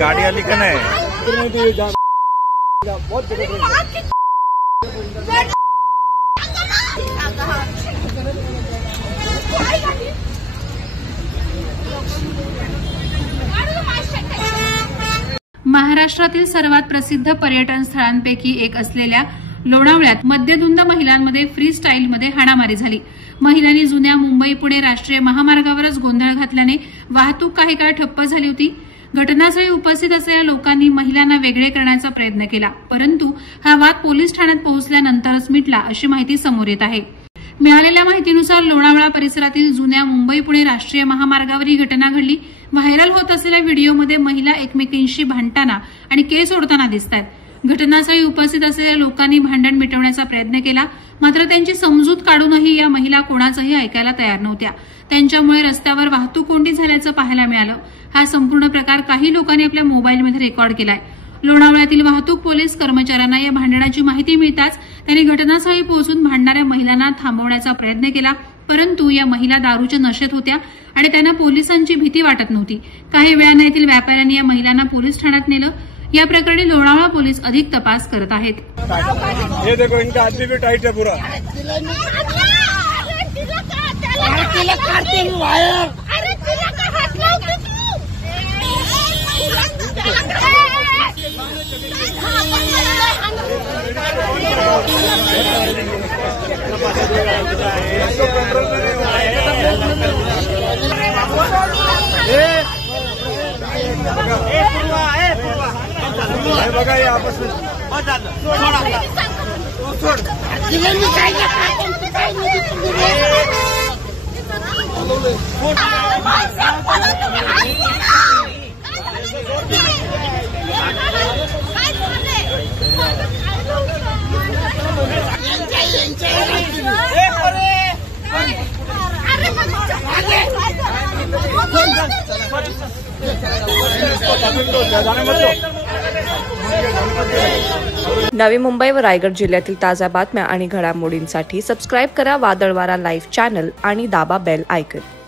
गाड़ी वाली का नहीं महाराष्ट्रातील सर्वात प्रसिद्ध पर्यटन स्थळांपैकी एक असलेल्या लोणावळ्यात मद्यधुंद महिलांमध्ये फ्री स्टाईलमध्ये हाणामारी झाली। महिलांनी जुन्या मुंबई पुणे राष्ट्रीय महामार्गावरच गोंधळ घातल्याने वाहतूक काही काळ ठप्प झाली होती। घटनास्थळी उपस्थित असलेल्या लोकांनी महिलांना वेगळे करण्याचा प्रयत्न केला, परंतु हा वाद पोलीस ठाण्यात पोहोचल्यानंतरच मिटला अशी माहिती समोर येत आहे। मिळालेल्या माहितीनुसार लोणावळा परिसरातील जुन्या मुंबई पुणे राष्ट्रीय महामार्गावर ही घटना घडली। व्हायरल होत असलेल्या व्हिडिओमध्ये महिला एकमेकींशी भांडताना आणि केस ओढताना दिसतात। घटनास्थळी उपस्थित असलेल्या लोकांनी भांडण मिटवण्याचा प्रयत्न केला, मात्र त्यांची समजूत काढूनही या महिला कोणाचंही ऐकायला तयार नव्हत्या। त्यांच्यामुळे रस्त्यावर वाहतूक कोंडी झाल्याचं पाहायला मिळालं। हा संपूर्ण प्रकार काही लोकांनी आपल्या मोबाईलमध्ये रेकॉर्ड केलाय। लोणावळ्यातील वाहतूक पोलीस कर्मचाऱ्यांना या भांडणाची माहिती मिळताच त्यांनी घटनास्थळी पोहोचून भांडणाऱ्या महिलांना थांबवण्याचा प्रयत्न केला, परंतु या महिला दारूच्या नशेत होत्या आणि त्यांना पोलिसांची भीती वाटत नव्हती। काही वेळाने येथील व्यापाऱ्यांनी या महिलांना पोलीस ठाण्यात नेलं। या प्रकरणी लोणावळा पोलीस अधिक तपास करत आहेत। ये देखो इनका आदमी भी टाइट है पूरा। बघा ये आपस में नवी मुंबई व रायगड जिल्ह्यातील ताज्या बातम्या आणि घडामोडींसाठी सबस्क्राईब करा वादळवारा लाईव्ह चॅनल आणि दाबा बेल आयकॉन।